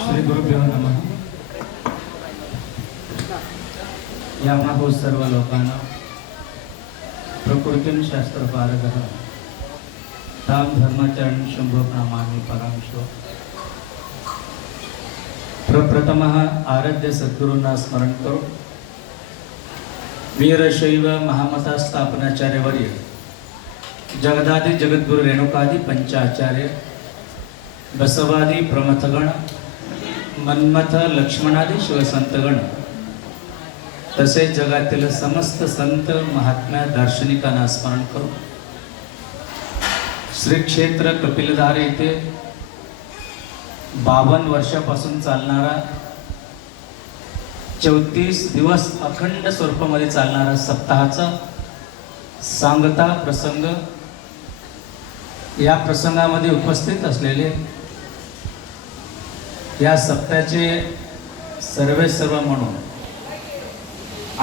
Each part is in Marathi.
श्री गुरुभ्यो नमः. यामा हो सर्व लोकांना प्रकृतीन शास्त्र पारगः ताम धर्माचरण शंभो नामामि परांशो. प्रप्रथमः आराध्य सद्गुरूंना स्मरण करू. वीरशैव महामता स्थापनाचार्यवर्य जगदादि जगद्गुरु रेणुकादि पंचाचार्य बसवादी प्रमथगण मन्मथ लक्ष्मणादी शिवसंतगण तसेच जगातील समस्त संत महात्म्या दार्शनिकांना स्मरण करू. श्री क्षेत्र कपिलधार येथे 52 वर्षापासून चालणारा 34 दिवस अखंड स्वरूपामध्ये चालणारा सप्ताहाचा सांगता प्रसंग. या प्रसंगामध्ये उपस्थित असलेले या सप्ताहाचे सर्व म्हणून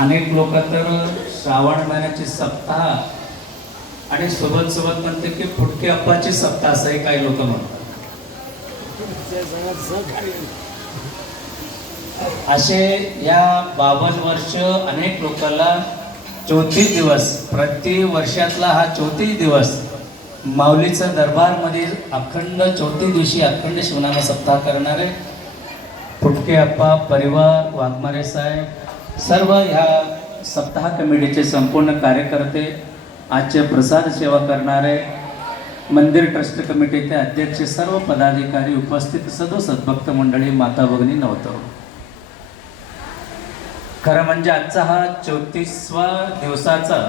अनेक लोक तर श्रावण महिन्याची सप्ताह आणि सोबत म्हणते की फुटके अप्पाची सप्ताह असंही काही लोक म्हणतात. असे या 52 वर्ष अनेक लोकांना 34 दिवस प्रति वर्षातला हा 34 दिवस माऊलीचा दरबारमध्ये अखंड 34 दिवशी अखंड शिवनामा सप्ताह करणारे फुटके अप्पा परिवार वाघमारे साहेब सर्व ह्या सप्ताह कमिटीचे संपूर्ण कार्यकर्ते आजचे प्रसाद सेवा करणारे मंदिर ट्रस्ट कमिटीचे अध्यक्ष सर्व पदाधिकारी उपस्थित सदो सद्भक्त मंडळी माता भगिनी नवतरुण. खरं म्हणजे आजचा हा 34वा दिवसाचा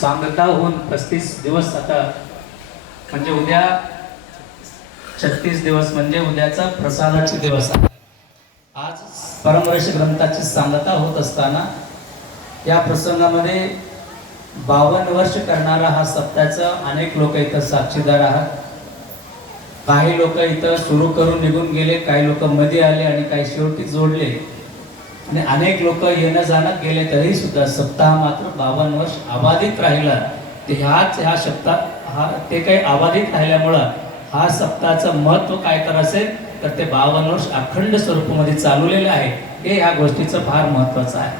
सांगता होऊन 35 दिवस आता म्हणजे उद्या 36 दिवस म्हणजे उद्याचा प्रसादाचे दिवस. आज परमर्षी ग्रंथाची सांगता होत असताना या प्रसंगामध्ये 52 वर्ष करणारा हा सप्ताहाचा अनेक लोक इथं साक्षीदार आहात. काही लोक इथं सुरू करून निघून गेले, काही लोक मध्ये आले आणि काही शेवटी जोडले आणि अनेक लोक येणं जाणं गेले तरी सुद्धा सप्ताह मात्र 52 वर्ष अबाधित राहिला. ते ह्या सप्ताह ते काही अबाधित राहिल्यामुळं हा सप्ताहाचं महत्व काय तर असेल तर ते 52 वर्ष अखंड स्वरूपामध्ये चालवलेलं आहे. हे ह्या गोष्टीचं फार महत्वाचं आहे.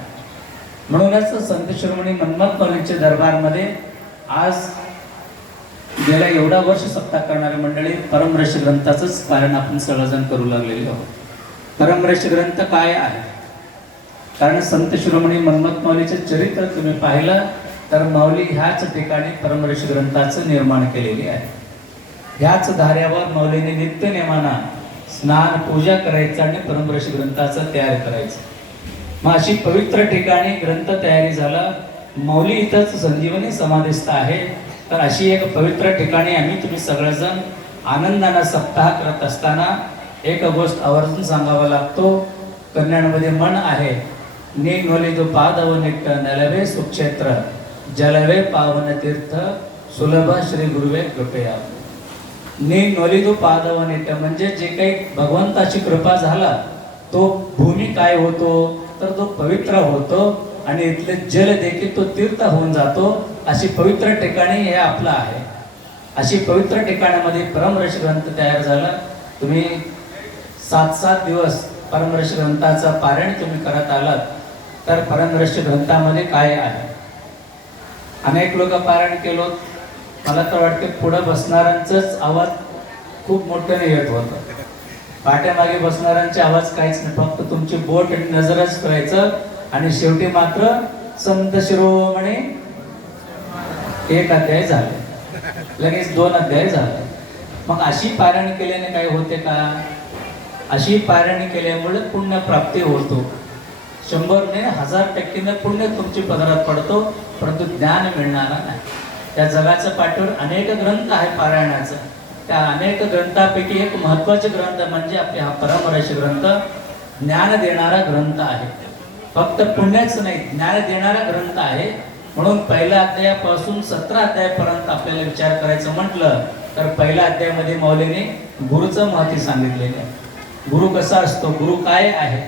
म्हणूनच संत शिरोमणी मन्मथ माऊलींच्या दरबारमध्ये आज गेल्या एवढा वर्ष सप्ताह करणारी मंडळी परमर्षी ग्रंथाचंच पारायण आपण सर्वजण करू लागलेले आहोत. परमर्षी ग्रंथ काय आहे? कारण संत शिरोमणी मन्मथ माऊलीचे चरित्र तुम्ही पाहिलं तर माऊली ह्याच ठिकाणी परमर्षी ग्रंथाचं निर्माण केलेले आहे. ह्याच धाऱ्यावर माऊलीने नित्य नेमाना स्नान पूजा करायचं आणि परमर्षी ग्रंथाचं तयार करायचं. मग अशी पवित्र ठिकाणी ग्रंथ तयारी झाला. माऊली इथंच संजीवनी समाधिस्थ आहे. तर अशी एक पवित्र ठिकाणी आम्ही तुम्ही सगळेजण आनंदाने सप्ताह करत असताना एक गोष्ट आवर्जून सांगावा लागतो. कन्नडमध्ये म्हण आहे, निघोली तो पादव निट्ट नलवे सुक्षेत्र जलवे पावन तीर्थ सुलभ श्री गुरुवे कृपया. निघोली पादव निट्ट म्हणजे जे काही भगवंताची कृपा झाला तो भूमी काय होतो तर तो पवित्र होतो आणि इथले जल देखील तो तीर्थ होऊन जातो. अशी पवित्र ठिकाणी हे आपलं आहे. अशी पवित्र ठिकाणामध्ये परमर्षी ग्रंथ तयार झाला. तुम्ही 7 दिवस परमर्षी ग्रंथाचा पारायण तुम्ही करत आलात तर परमर्षी ग्रंथामध्ये काय आहे? अनेक लोक पारायण केलो. मला तर वाटते पुढे बसणाऱ्यांचाच आवाज खूप मोठ्याने येत होता. पाठ्यामागे बसणाऱ्यांचे आवाज काहीच नाही, फक्त तुमची बोट आणि नजरच करायचं आणि शेवटी मात्र संत शिरोमणी 1 अध्याय झाले, लगेच 2 अध्याय झाले. मग अशी पारायण केल्याने काय होते का? अशी पारायण केल्यामुळे पुण्य प्राप्ती होतो. 100 ने 1000% पुण्य तुमची पदरात पडतो, परंतु ज्ञान मिळणारा नाही. त्या जगाच्या पाठीवर अनेक ग्रंथ आहे पारायणाचं. त्या अनेक ग्रंथापैकी एक महत्वाचे ग्रंथ म्हणजे आपले हा परमर्षी ग्रंथ ज्ञान देणारा ग्रंथ आहे. फक्त पुण्याच नाही, ज्ञान देणारा ग्रंथ आहे. म्हणून पहिल्या अध्यायापासून 17 अध्यायापर्यंत आपल्याला विचार करायचं म्हटलं तर पहिल्या अध्यायामध्ये माऊलीने गुरुचं महत्त्व सांगितलेलं आहे. गुरु कसा असतो, गुरु काय आहे,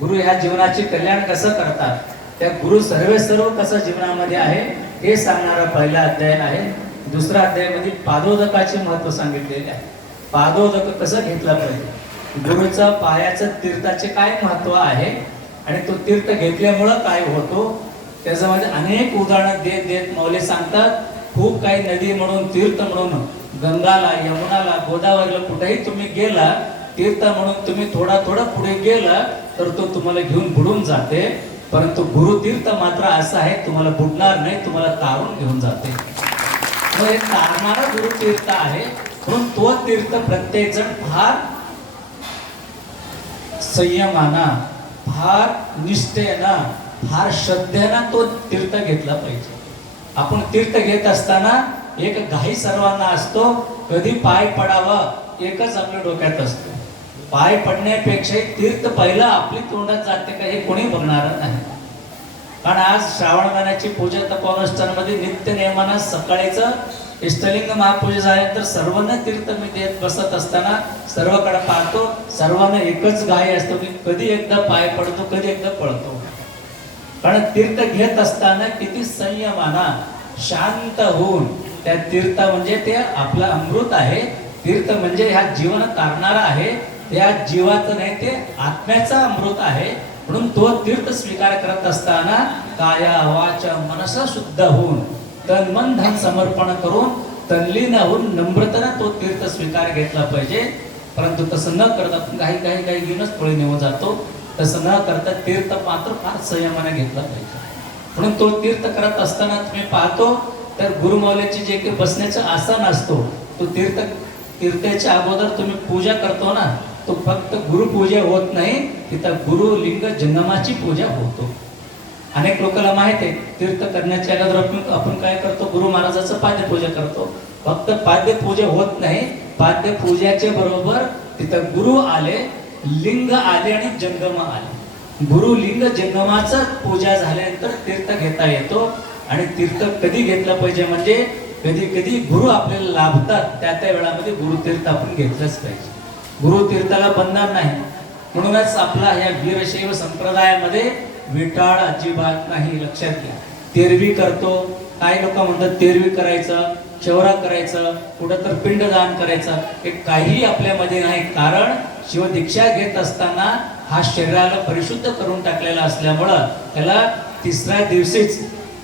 गुरु ह्या जीवनाचे कल्याण कसं करतात, त्या गुरु सर्व कसं जीवनामध्ये आहे हे सांगणारा पहिला अध्याय आहे. दुसरा अध्यायामध्ये पादोदकाचे महत्त्व सांगितलेले आहे. पादोदक कसं घेतलं पाहिजे, गुरुचा पायाचं तीर्थाचे काय महत्व आहे आणि तो तीर्थ घेतल्यामुळं काय होतो, त्याच्यामध्ये अनेक उदाहरणं देत देत मौली सांगतात. खूप काही नदी म्हणून तीर्थ म्हणून गंगाला, यमुनाला, गोदावरीला कुठेही तुम्ही गेला, तीर्थ म्हणून तुम्ही थोडा थोडा पुढे गेला तर तो तुम्हाला घेऊन बुडून जाते. परंतु गुरुतीर्थ मात्र असं आहे, तुम्हाला बुडणार नाही, तुम्हाला तारून घेऊन जाते. हे तारणारा गुरुतीर्थ आहे. म्हणून तो तीर्थ प्रत्येक जण फार संयमानं, फार निष्ठेनं, फार श्रद्धेनं तो तीर्थ घेतला पाहिजे. आपण तीर्थ घेत असताना एक घाई सर्वांना असतो, कधी पाय पडावा एकच आपल्या डोक्यात असतो. पाय पडण्यापेक्षा तीर्थ पहिलं आपली तोंडात जाते का हे कोणी बघणार नाही. कारण आज श्रावण महिन्याची पूजा तपोनुष्ठानामध्ये नित्य नियमानं सकाळीच इष्टलिंग महापूजा झाल्यानंतर सर्वांना तीर्थ मी देत बसत असताना सर्वकडे पाहतो, सर्वांना एकच घाई असतो की कधी एकदा पाय पडतो, कधी एकदा पळतो. कारण तीर्थ घेत असताना किती संयमानं, शांत होऊन, त्या तीर्थ म्हणजे ते आपलं अमृत आहे. तीर्थ म्हणजे ह्या जीवन तारणारा आहे, त्या जीवाचं नाही, ते आत्म्याचा अमृत आहे. म्हणून तो तीर्थ स्वीकार करत असताना काया वाचा मनसा शुद्ध होऊन, तन मन धन समर्पण करून, तल्लीन होऊन नम्रतेनं तो तीर्थ स्वीकार घेतला पाहिजे. परंतु तसं न करता काही काही काही घेऊनच पुढे निघून जातो. तसं न करता तीर्थ मात्र फार संयमाने घेतला पाहिजे. म्हणून तो तीर्थ करत असताना तुम्ही पाहतो तर गुरुमौलीची जे काही बसण्याचं आसन असतो, तो तीर्थाच्या अगोदर तुम्ही पूजा करतो ना, तो फक्त गुरुपूजा होत नाही, तिथं गुरुलिंग जंगमाची पूजा होतो. अनेक लोकांना माहित आहे तीर्थ करण्याच्या अगोदर आपण काय करतो, गुरु महाराजाचं पाद्यपूजा करतो. फक्त पाद्यपूजा होत नाही, पाद्यपूजाच्या बरोबर तिथं गुरु आले, लिंग आले आणि जंगम आले. गुरु लिंग जंगमाचं पूजा झाल्यानंतर तीर्थ घेता येतो. आणि तीर्थ कधी घेतलं पाहिजे म्हणजे कधी कधी गुरु आपल्याला लाभतात, त्या त्या वेळामध्ये गुरुतीर्थ आपण घेतलंच पाहिजे. गुरुतीर्थाला बंधन नाही. म्हणूनच आपला या वीरशैव संप्रदायामध्ये विटाळ अजिबात नाही, लक्षात घ्या. तेरवी करतो, काही लोक म्हणतात तेरवी करायचं, चौरा करायचं, कुठं तर पिंडदान करायचं, हे काही आपल्यामध्ये नाही. कारण शिवदीक्षा घेत असताना हा शरीराला परिशुद्ध करून टाकलेला असल्यामुळं त्याला तिसऱ्या दिवशीच,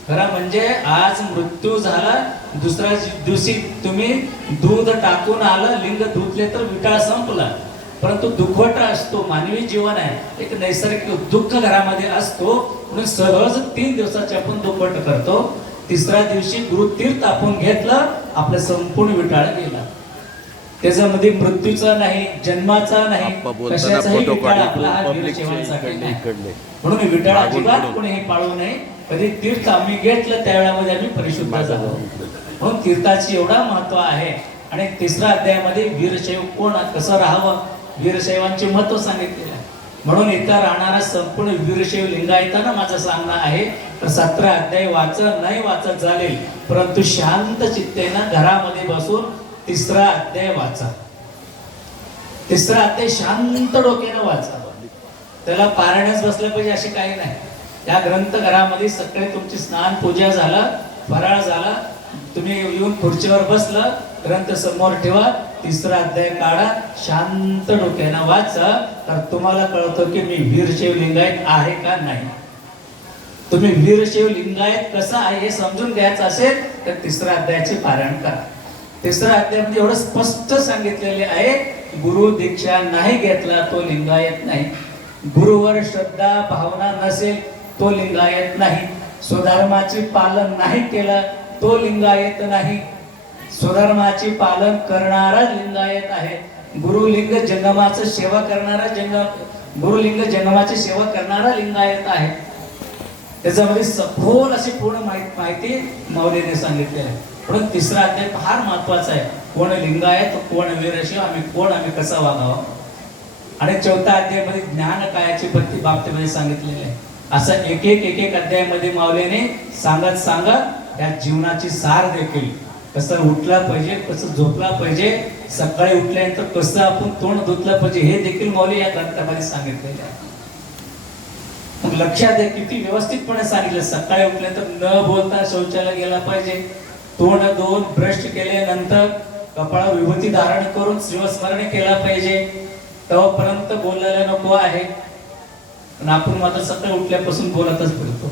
खरं म्हणजे आज मृत्यू झाला, दुसऱ्या दिवशी तुम्ही दूध टाकून आलं, लिंग धुतले तर विटाळ संपला. परंतु दुखवटा असतो, मानवी जीवन आहे, एक नैसर्गिक दुःख घरामध्ये असतो. म्हणून सहज 3 दिवसाचे आपण दुखवट करतो. तिसऱ्या दिवशी गुरुतीर्थ आपण घेतलं, आपलं संपूर्ण विटाळ गेला. त्याच्यामध्ये मृत्यूचा नाही, जन्माचा नाही, कशाचाही विटाळ आपला हा वीरशैवांसाठी नाही. म्हणून विटाळ अजिबात कोणीही पाळू नये. कधी तीर्थ आम्ही घेतलं त्यावेळेमध्ये आम्ही परिशुद्ध झालो. म्हणून तीर्थाची एवढा महत्व आहे. आणि तिसऱ्या अध्यायामध्ये वीरशैव कोण कसं राहावं, वीरशैवांचे महत्व सांगितलेलं आहे. म्हणून इथं राहणारा संपूर्ण वीरशैव लिंगायतांना माझं सांगणं आहे, तर 17 अध्याय वाचन नाही वाचत चालेल, परंतु शांत चित्तेनं घरामध्ये बसून तिसरा अध्याय वाचा. तिसरा अध्याय शांत डोक्यानं वाचा. त्याला पारायणच बसलं पाहिजे अशी काही नाही. या ग्रंथ घरामध्ये सकाळी तुमची स्नान पूजा झाला, फराळ झाला, तुम्ही येऊन खुर्चीवर बसलं, ग्रंथ समोर ठेवा, तिसरा अध्याय काढा, शांत डोक्यानं वाचा, तर तुम्हाला कळतं की मी वीरशैव लिंगायत आहे का नाही. तुम्ही वीरशैव लिंगायत कसं आहे हे समजून घ्यायचं असेल तर तिसऱ्या अध्यायाचे पारायण करा. तिसऱ्या अध्यायामध्ये एवढं स्पष्ट सांगितलेले आहे, गुरु दीक्षा नाही घेतला तो लिंगायत नाही. गुरुवर श्रद्धा भावना नसेल तो लिंगायत नाही. स्वधर्माचे पालन नाही केलं तो लिंगायत नाही. स्वधर्माचे पालन करणारा लिंगायत आहे. गुरुलिंग जंगमाचं सेवा करणारा गुरुलिंग जंगमाची सेवा करणारा लिंगायत आहे. त्याच्यामध्ये सखोल अशी पूर्ण माहिती मौलीने सांगितली आहे. म्हणून तिसरा अध्याय फार महत्वाचा आहे. कोण लिंगायत, कोण वीरशैव, आम्ही कसा वागावा. आणि चौथा अध्यायामध्ये ज्ञान कायाची बाबतीमध्ये सांगितलेले आहे. असं एक एक अध्यायामध्ये माऊलीने सांगत या जीवनाची सार देखील, कसं उठला पाहिजे, कसं झोपला पाहिजे, सकाळी उठल्यानंतर कसं आपण तोंड धुतलं पाहिजे, हे देखील माऊली या ग्रंथामध्ये सांगितलेले आहे. मग लक्षात द्या किती व्यवस्थितपणे सांगितलं. सकाळी उठल्यानंतर न बोलता शौचालय गेला पाहिजे, तोंड धुवून ब्रश केल्यानंतर कपाळावर विभूती धारण करून शिवस्मरण केला पाहिजे, तोपर्यंत बोलायला नको आहे. पण आपण मात्र सकाळी उठल्यापासून बोलतच फिरतो.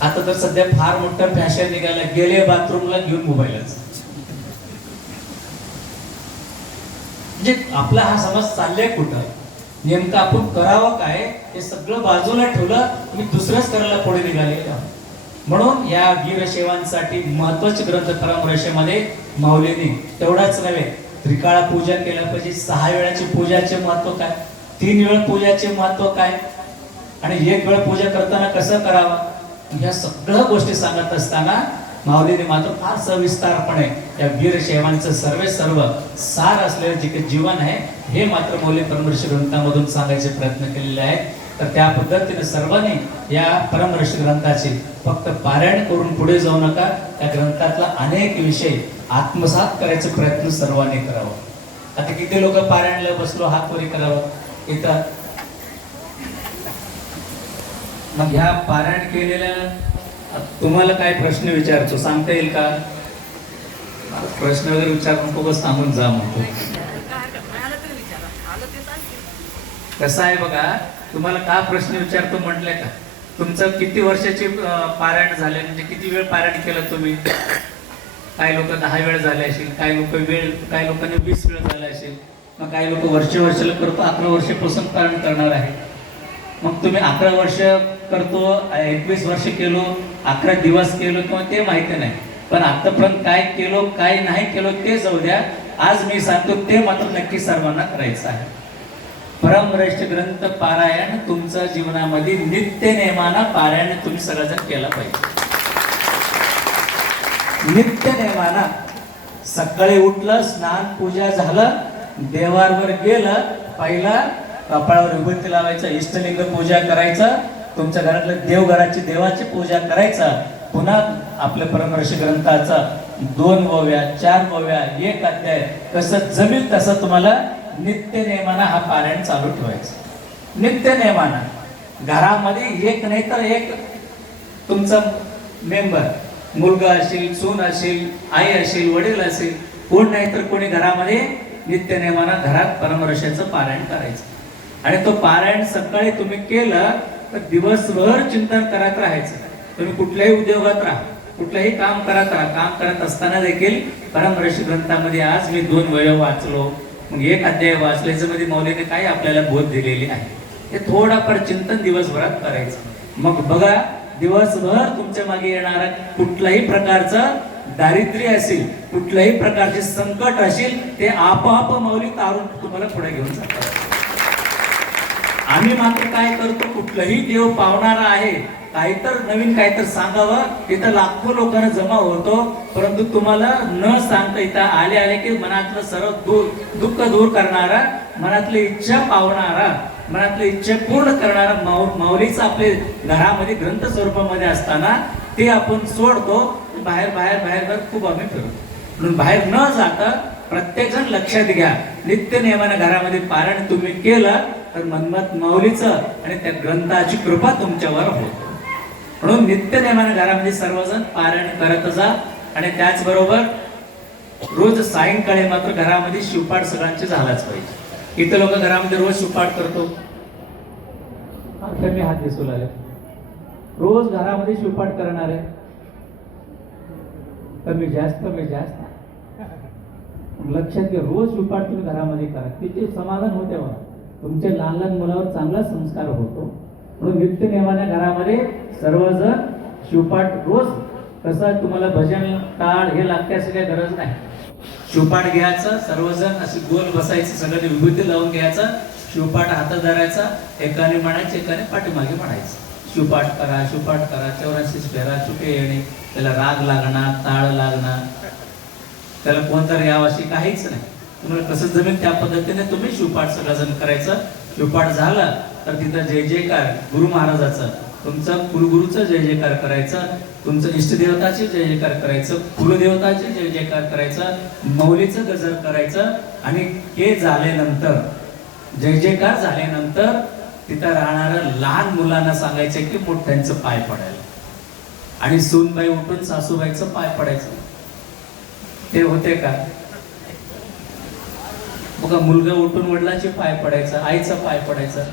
आता तर सध्या फार मोठं फॅशन निघाला, गेले बाथरूमला घेऊन मोबाईलच. म्हणजे आपला हा समाज चाललाय कुठं, नेमकं आपण करावं काय हे सगळं बाजूला ठेवलं, मी दुसरंच करायला पुढे निघाले. म्हणून या वीरशैवांसाठी महत्वाचे ग्रंथ परमर्षीमध्ये माऊलीने तेवढाच नव्हे, त्रिकाळ पूजा केला पाहिजे, 6 वेळाची पूजाचे महत्व काय, 3 वेळ पूजाचे महत्व काय, आणि 1 वेळ पूजा करताना कसं करावं, या सगळ्या गोष्टी सांगत असताना माऊलीने मात्र फार सविस्तारपणे या वीरशैवांचं सर्व सार असलेलं जे काही जीवन आहे हे मात्र मौली परमर्षी ग्रंथामधून सांगायचे प्रयत्न केलेले आहेत. तर त्या पद्धतीने सर्वांनी या परमर्षी ग्रंथाचे फक्त पारायण करून पुढे जाऊ नका, त्या ग्रंथातला अनेक विषय आत्मसात करायचा प्रयत्न सर्वांनी करावा. आता किती लोक पारायणला बसलो, हात वरी करावं इथं. मग ह्या पारायण केलेल्या तुम्हाला काय प्रश्न विचारतो, सांगता येईल का? प्रश्न वगैरे विचार नको, बस सांगून जा म्हणतो. कसं आहे बघा, तुम्हाला का प्रश्न विचारतो म्हटलंय का, तुमचं किती वर्षाचे पारायण झाले, म्हणजे किती वेळ पारायण केलं तुम्ही? काही लोक 10 वेळ झाले असेल, काही लोकांनी 20 वेळ झाले असेल, मग काही लोक वर्षाला करतो, 11 वर्षापासून पारायण करणार आहे. मग तुम्ही 11 वर्ष करतो, 21 वर्ष केलो, 11 दिवस केलो किंवा ते माहिती नाही, पण आतापर्यंत काय केलो काय नाही केलो ते जाऊ द्या. आज मी सांगतो ते मात्र नक्की सर्वांना करायचं आहे. परमश्रेष्ठ ग्रंथ पारायण तुमच्या जीवनामध्ये नित्य नेमाना पारायण तुम्ही सगळेजण केला पाहिजे. नित्य नेमाना सकाळी उठलं, स्नान पूजा झालं, देवावर गेलं, पहिला कपाळावर विभूती लावायचं, इष्टलिंग पूजा करायचं, तुमच्या घरातल्या देवघराची देवाची पूजा करायचं, पुन्हा आपल्या परमर्षी ग्रंथाचा 2 ओव्या 4 ओव्या 1 अध्याय कसं जमेल तसं तुम्हाला नित्य नेमाना हा पारायण चालू ठेवायचं. नित्य नेमाना घरामध्ये एक नाही तर एक तुमचा मेंबर, मुलगा असेल, सून असेल, आई असेल, वडील असेल, कोण नाही तर कोणी घरामध्ये नित्य नेमाना घरात परमर्षीचं पारायण करायचं. आणि तो पारायण सकाळी तुम्ही केलं तर दिवसभर चिंतन करत राहायचं. तुम्ही कुठल्याही उद्योगात राहा, कुठलंही काम करत राहा, काम करत असताना देखील परमर्षी ग्रंथामध्ये आज मी 2 वेळा वाचलो, मग 1 अध्याय वाचल्याचं मध्ये मौलीने काय आपल्याला बोध दिलेली आहे हे थोडाफार चिंतन दिवसभरात करायचं. मग बघा, दिवसभर तुमच्या मागे येणारा कुठल्याही प्रकारचं दारिद्र्य असेल, कुठल्याही प्रकारचे संकट असेल, ते आपोआप मौली तारून तुम्हाला पुढे घेऊन जातात. आम्ही मात्र काय करतो, कुठलंही देव पावणारा आहे, काहीतर नवीन काहीतर सांगावं, तिथं लाखो लोकांना जमा होतो, परंतु तुम्हाला न सांगता इथं आले की मनातलं सर्व दुःख दूर करणारा, मनातली इच्छा पावणारा, मनातली इच्छा पूर्ण करणारा माऊलीचा आपले घरामध्ये ग्रंथ स्वरूपामध्ये असताना ते आपण सोडतो, बाहेर खूप आम्ही फिरतो. म्हणून बाहेर न जाता प्रत्येक जण लक्षात घ्या, नित्य नेमाने घरामध्ये पारायण तुम्ही केलं तर मनमत माऊलीचं आणि त्या ग्रंथाची कृपा तुमच्यावर होते. म्हणून नित्य नेमाने घरामध्ये सर्वजण पारायण करत जा. आणि त्याचबरोबर रोज सायंकाळी मात्र घरामध्ये शिवपाठ सगळ्यांचे झालाच पाहिजे. इथं लोक घरामध्ये रोज शिवपाठ करतो, कमी हात दिसू लागले, रोज घरामध्ये शिवपाठ करणार आहे, कमी जास्त लक्षात घ्या, रोज शिवपाठ तुम्ही घरामध्ये करा, तिथे समाधान होते बघा, तुमच्या लहान मुलावर चांगला संस्कार होतो. म्हणून नित्य नेमाने घरामध्ये सर्वजण शिवपाठ रोज, कसं तुम्हाला भजन टाळ हे लागते असं काही गरज नाही, शिवपाठ घ्यायचं, सर्वजण अशी गोल बसायचं, सगळ्यांनी विभूती लावून घ्यायचा, शिवपाठ हातात धरायचा, एकाने म्हणायचं एकाने पाठीमागे म्हणायचं, शिवपाठ करा 84 फेरा, चुके येणे, त्याला राग लागणार, ताळ लागणार, त्याला कोणतरी यावाशी काहीच नाही, तुम्हाला कसं जमेल त्या पद्धतीने तुम्ही शिवपाठ सगळं करायचं. शिवपाठ झाला तर तिथं जय जयकार गुरु महाराजाचा, तुमचा कुलगुरूचा जय जयकार करायचा, तुमचं इष्टदेवताचे जय जयकार करायचं, कुलदेवताचे जय जयकार करायचं, मौलीचं गजर करायचं. आणि हे झाल्यानंतर, जय जयकार झाल्यानंतर तिथं राहणाऱ्या लहान मुलांना सांगायचं की मोठ्यांचं पाय पडायला, आणि सूनबाई उठून सासूबाईचं पाय पडायचं. ते होते का? बघा, मुलगा उठून वडिलांचे पाय पडायचा, आईचा पाय पडायचा.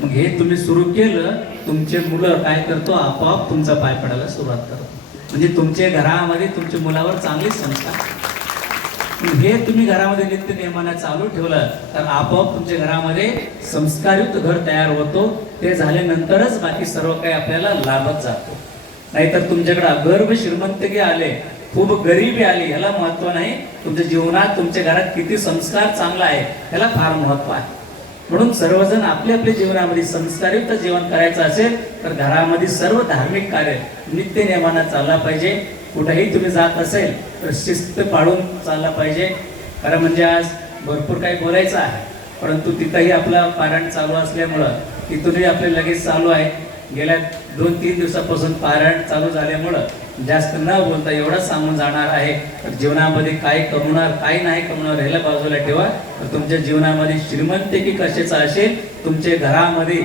मग हे तुम्ही सुरू केलं, तुमचे मुलं काय करतो, आपोआप तुमचा पाय पडायला सुरुवात करतो. म्हणजे तुमच्या घरामध्ये तुमच्या मुलावर चांगली संस्कार. हे तुम्ही घरामध्ये नित्य नियमाने चालू ठेवलं तर आपोआप तुमच्या घरामध्ये संस्कारयुक्त घर तयार होतो. ते झाल्यानंतरच बाकी सर्व काही आपल्याला लाभत जातो. नाहीतर तुमच्याकडे अगर्भ श्रीमंतगी आले, खूप गरिबी आली, याला महत्व नाही. तुमच्या जीवनात तुमच्या घरात किती संस्कार चांगला आहे याला फार महत्व आहे. म्हणून सर्वजण आपल्या आपल्या जीवनामध्ये संस्कारयुक्त जीवन करायचं असेल तर घरामध्ये सर्व धार्मिक कार्य नित्य नियमानं चालला पाहिजे. कुठेही तुम्ही जात असेल तर शिस्त पाळून चालला पाहिजे. कारण म्हणजे आज भरपूर काही बोलायचं आहे, परंतु तिथंही आपलं पारायण चालू असल्यामुळं तिथूनही आपले लगेच चालू आहे. गेल्या 2-3 दिवसापासून पारायण चालू झाल्यामुळं जास्त न बोलता एवढं सांगून जाणार आहे. तर जीवनामध्ये काय कमवणार काय नाही कमवणार ह्याला बाजूला ठेवा. तर तुमच्या जीवनामध्ये श्रीमंतिकी कशाचा असेल, तुमच्या घरामध्ये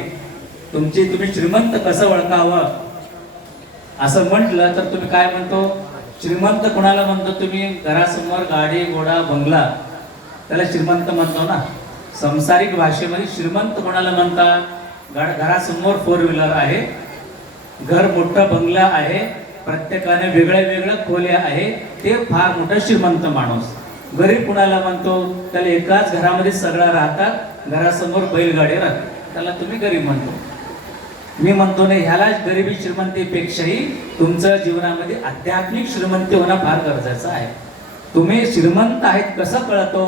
तुम्ही श्रीमंत कसं ओळखावं असं म्हटलं तर तुम्ही काय म्हणतो, श्रीमंत कोणाला म्हणतो तुम्ही? घरासमोर गाडी घोडा बंगला त्याला श्रीमंत म्हणतो ना. संसारिक भाषेमध्ये श्रीमंत कोणाला म्हणतात? घरासमोर 4 व्हीलर आहे, घर मोठं बंगला आहे, प्रत्येकाने वेगळ्या वेगळ्या खोल्या आहे, ते फार मोठा श्रीमंत माणूस. गरीब कुणाला म्हणतो? त्याला एकाच घरामध्ये सगळं राहतात, घरासमोर बैलगाडी राहतात, त्याला तुम्ही गरीब म्हणतो. मी म्हणतो नाही, ह्याला गरिबी श्रीमंतीपेक्षाही तुमचं जीवनामध्ये आध्यात्मिक श्रीमंती होणं फार गरजेचं आहे. तुम्ही श्रीमंत आहेत कसं कळतो?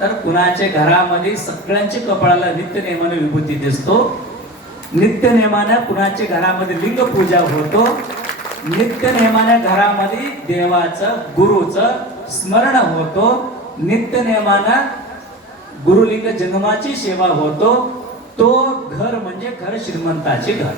तर कुणाच्या घरामध्ये सगळ्यांच्या कपाळाला नित्य नेमाने विभूती दिसतो, नित्य नेमाने कुणाच्या घरामध्ये लिंग पूजा होतो, नित्य नेमाने घरामध्ये देवाचं गुरुचं स्मरण होतो, नित्य नेमानं गुरुलिंग जन्माची सेवा होतो. तो घर म्हणजे खरं श्रीमंताचे घर,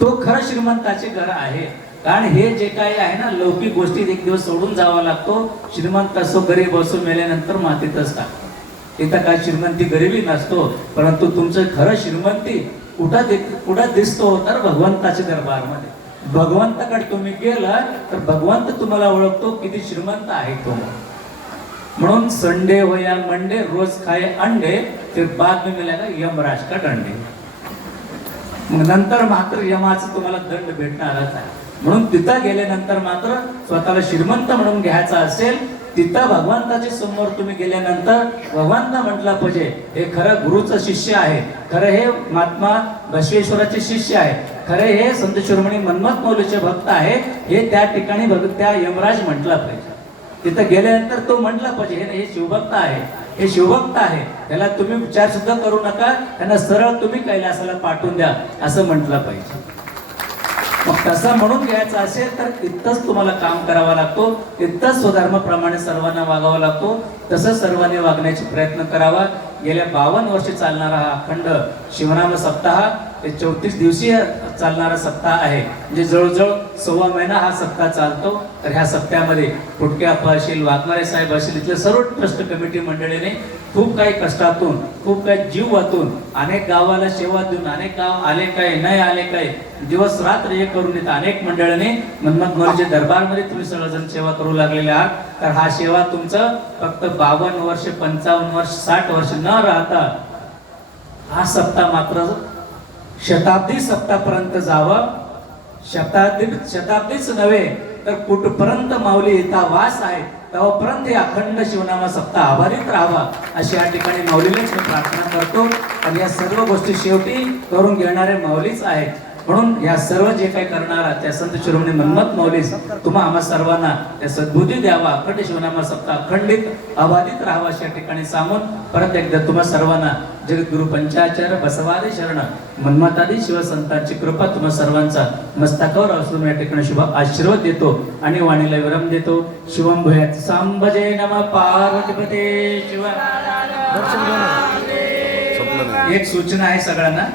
तो खरं श्रीमंताचे घर आहे. कारण हे जे काही आहे ना, लौकिक गोष्टीत एक दिवस सोडून जावा लागतो. श्रीमंत असो गरीब असो मेल्यानंतर मातीतच टाक. इथं काय श्रीमंती गरिबी नसतो, परंतु तुमचं खरं श्रीमंती कुठं दिसतो तर भगवंताच्या दरबारमध्ये. भगवंताकडे तुम्ही गेला तर भगवंत तुम्हाला ओळखतो किती श्रीमंत आहे तो. म्हणून संडे हो या मंडे रोज खाए अंडे, फिर बाद में मिलेगा यमराज का दंडे. मग नंतर मात्र यमाचं तुम्हाला दंड भेटणारच आहे. म्हणून तिथं गेल्यानंतर मात्र स्वतःला श्रीमंत म्हणून घ्यायचा असेल, तिथं भगवंताच्या समोर तुम्ही गेल्यानंतर भगवंत म्हटलं पाहिजे हे खरं गुरुचं शिष्य आहे, खरं हे महात्मा बसवेश्वराचे शिष्य आहे, खरे हे संत शिरोमणी मन्मथ मौलीचे भक्त आहे, हे त्या ठिकाणी त्या यमराज म्हटलं पाहिजे. तिथं गेल्यानंतर तो म्हटला पाहिजे हे शिवभक्त आहे, हे शिवभक्त आहे, त्याला तुम्ही विचार सुद्धा करू नका, त्यांना सरळ तुम्ही कैलासाला पाठवून द्या असं म्हटलं पाहिजे. मग तसं म्हणून घ्यायचं असेल तर इतकंच तुम्हाला काम करावं लागतो, इतकंच स्वधर्माप्रमाणे सर्वांना वागावं लागतो. तसं सर्वांनी वागण्याचा प्रयत्न करावा. गेल्या 52 वर्ष चालणारा हा अखंड शिवनाम सप्ताह हे 34 दिवसीय चालणारा सप्ताह आहे. म्हणजे जवळजवळ 1.25 महिना हा सप्ताह चालतो. तर ह्या सप्त्यामध्ये फुटके अप्पा असतील, वाघमारे साहेब असतील, इथले सर्व ट्रस्ट कमिटी मंडळीने खूप काही कष्टातून खूप काही जीव वाचून अनेक गावाला सेवा देऊन, अनेक गाव आले काय नाही आले काय दिवस रात्र एक करून इथं अनेक मंडळाने मन्मथ मौलीच्या दरबारमध्ये तुम्ही सगळेजण सेवा करू लागलेले आहात. तर हा सेवा तुमचं फक्त 52 वर्ष 55 वर्ष 60 वर्ष न राहता हा सप्ताह मात्र शताब्दी सप्ताहापर्यंत जावं. शताब्दीच नव्हे तर कुठपर्यंत माऊली इथं वास आहे तेव्हापर्यंत अखंड शिवनामा सप्ताह आभारित राहावा अशी या ठिकाणी माऊलीलाच मी प्रार्थना करतो. आणि या सर्व गोष्टी शेवटी करून घेणारे माऊलीच आहेत. म्हणून या सर्व जे काही करणारा त्या संत शिरोमणी मन्मथ मौलीस तुम्हा आम्हा सर्वांना त्या सद्बुद्धी द्यावा, अखंड शिवनामा सप्ताह अखंडित अबाधित राहावा अशा ठिकाणी सांगून परत एकदा तुम्हा सर्वांना जगद्गुरु पंचाचार्य बसवादी शरण मन्मथादी शिवसंतांची कृपा तुम्हा सर्वांचा मस्तकावर असून या ठिकाणी शुभ आशीर्वाद देतो आणि वाणीला विराम देतो. शिवम भूयात सांबजे नमः पार्वतीपते शिव. एक सूचना आहे सगळ्यांना